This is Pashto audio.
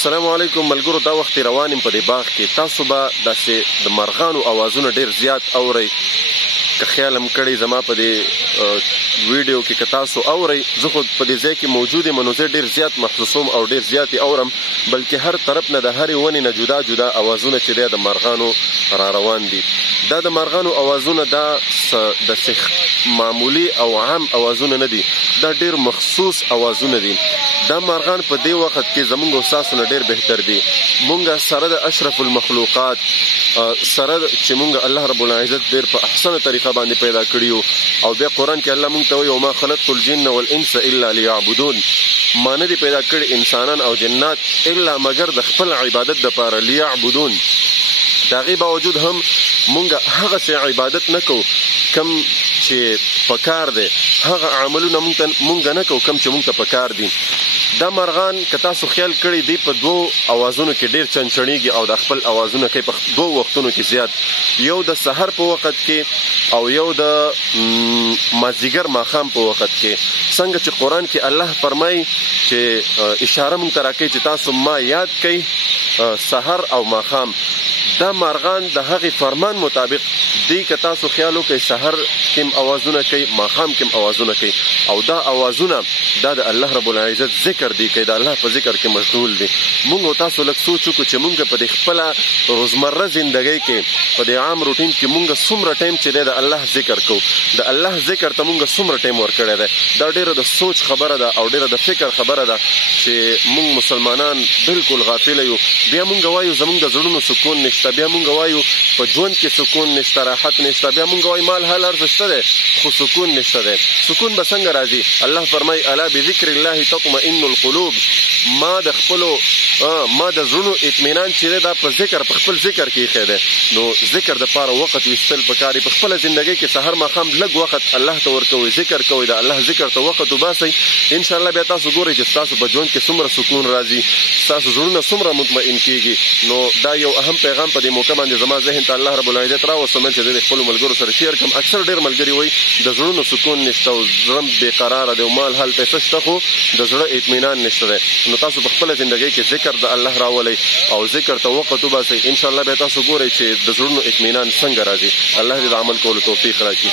السلام علیکم ملګرو، دا وخت روان یم په دې باغ کې. تاسو به داسې د مرغانو اوازونه ډېر زیات اورئ. که خیال هم کړی زما په دې ویډیو کې که تاسو اورئ، زه خو په دې ځای کې موجود یم نو زه ډېر زیات محسوسوم او ډېر زیات یې اورم، بلکې هر طرف نه د هرې ونې نه جدا جدا اوازونه چې دی د مرغانو را روان دي. دا د مرغانو اوازونه دا د معمولی او عام اوازونه نه دي، دا ډېر مخصوص اوازونه دي. دا مرغان په دې وخت کې زمونږ او ستاسو نه ډېر بهتر دي. مونږ سره د اشرف المخلوقات سره چې مونږ الله رب العزت ډېر په احسنه طریقه باندې پیدا کړي او بیا قرآن کې الله مونږ ته وایي وما خلقت الجن والانس الا لیعبدون، ما نه دي پیدا کړي انسانان او جنات الا مگر د خپل عبادت دپاره، لیعبدون. د هغې باوجود هم مونږ هغسې عبادت نه کوو کم چې پکار دی، هغه عملونه مونږ نه کوو کم چې مونږ ته پکار دي. دا مرغان که تاسو خیال کړی دی په دوو اوازونو کې ډېر چنچڼېږي او د خپل اوازونه کوي په دوو وختونو کې زیات، یو د سحر په وخت کې او یو د مازدیګر ماښام په وخت کې. څنګه چې قرآن کې الله فرمایي چې اشاره مونږ ته راکوي چې تاسو ما یاد کوئ سحر او ماښام. دا مرغان د هغې فرمان مطابق دی که تاسو خیال وکړئ سحر کې اوازونه کوي، ماښام کې اوازونه کوي، او دا اوازونه دا د الله رب العزت ذکر دی کوي، د الله په ذکر کې مشغول دی. مونږ او تاسو لږ سوچ وکړو چې مونږ په دې خپله روزمره زندګۍ کې په دې عام روټین کې مونږ څومره ټایم چې دی د الله ذکر کوو، د الله ذکر ته مونږ څومره ټایم ورکړی دی. دا ډېره د سوچ خبره ده او ډېره د فکر خبره ده چې مونږ مسلمانان بالکل غافله یو. بیا مونږ وایو زمونږ د زړونو سکون نشته، بیا مونږ وایو په ژوند کې سکون نشته، راحت نشته، بیا مونږ وایو مال حال هر څه شته دی خو سکون نشته دی. سکون به څنګه راځي؟ الله فرمایي الا بذکر الله تطمئن القلوب. ما د زړونو اطمینان چې دی دا په ذکر، په خپل ذکر کې ایښی دی. نو ذکر دپاره وخت ویستل پکار دی. په خپله زندګۍ کې سحر ماښام لږ وخت الله ته ورکوئ، ذکر کوئ، د الله ذکر ته وخت وباسئ. انشاءالله بیا تاسو ګورئ چې ستاسو په ژوند کې څومره سکون راځي، ستاسو زړونه څومره مطمئن کېږي. نو دا یو اهم پیغام په دې موقع باندې زما ذهن ته الله رب العزت راوستمل چې د خپلو ملګرو سره شیر کړم. اکثر ډېر ملګري وایي د زړونو سکون نشته او زړه بېقراره دی او مال حال پیسه شته خو د زړه اطمینان نشته دی. نو تاسو په خپله زندګۍ کې ذکر د الله راولئ او ذکر ته وخت وباسئ. انشاءالله بیا تاسو ګورئ چې د زړونو اطمینان څنګه راځي. الله دې د عمل کولو توفیق راکړي.